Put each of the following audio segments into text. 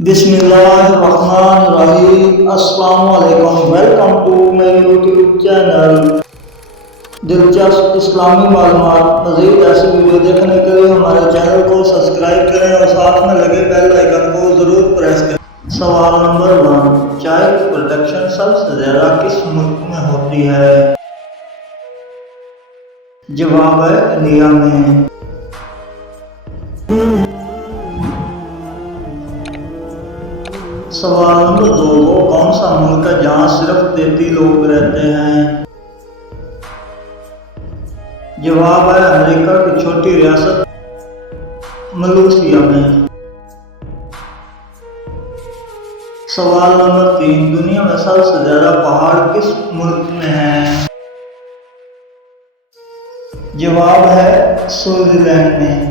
बिस्मिल्लाहिर्रहमानिर्रहीम। अस्सलाम वालेकुम। Welcome to my YouTube channel. दिलचस्प इस्लामी मालूमात मज़ीद ऐसी वीडियो देखने के लिए हमारे चैनल को सब्सक्राइब करें और साथ में लगे बेल आइकन को ज़रूर प्रेस करें। सवाल नंबर 1, चाइल्ड प्रोटेक्शन सबसे ज़्यादा किस मुल्क में होती है? जवाब है इंडिया में। सवाल नंबर 2, वो कौन सा मुल्क है जहाँ सिर्फ 33 लोग रहते हैं? जवाब है अमेरिका की छोटी रियासत मलेशिया में। सवाल नंबर 3, दुनिया में सबसे ज्यादा पहाड़ किस मुल्क में हैं? जवाब है स्विट्जरलैंड में।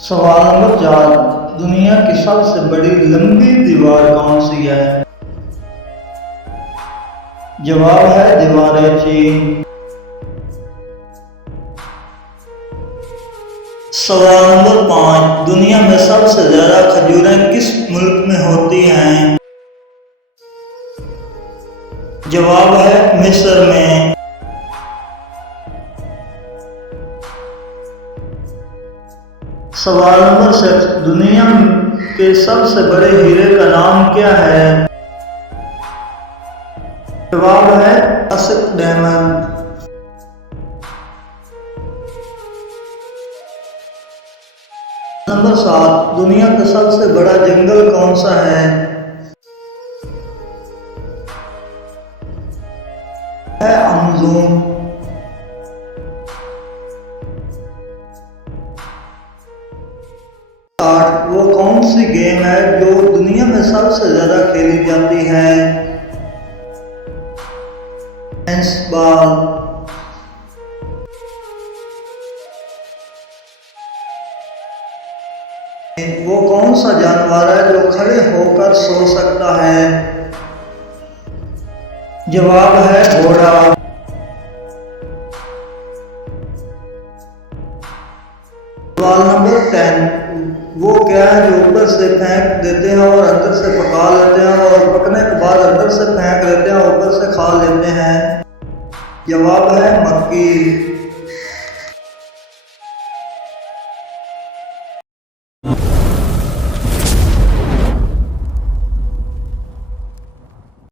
सवाल नंबर 4, दुनिया की सबसे बड़ी लंबी दीवार कौन सी है? जवाब है दीवार चीन। सवाल नंबर 5, दुनिया में सबसे ज्यादा खजूरें किस मुल्क में होती हैं? जवाब है मिस्र में। सवाल नंबर 6, दुनिया के सबसे बड़े हीरे का नाम क्या है? जवाब है क्लासिक डायमंड। नंबर 7, दुनिया का सबसे बड़ा जंगल कौन सा है? अमेज़न। वो कौन सी गेम है जो दुनिया में सबसे ज्यादा खेली जाती है? बॉल। वो कौन सा जानवर है जो खड़े होकर सो सकता है? जवाब है घोड़ा। सवाल नंबर 10, वो क्या है जो ऊपर से फेंक देते हैं और अंदर से पका लेते हैं और पकने के बाद अंदर से फेंक देते हैं और ऊपर से खा लेते हैं? जवाब है मक्खी।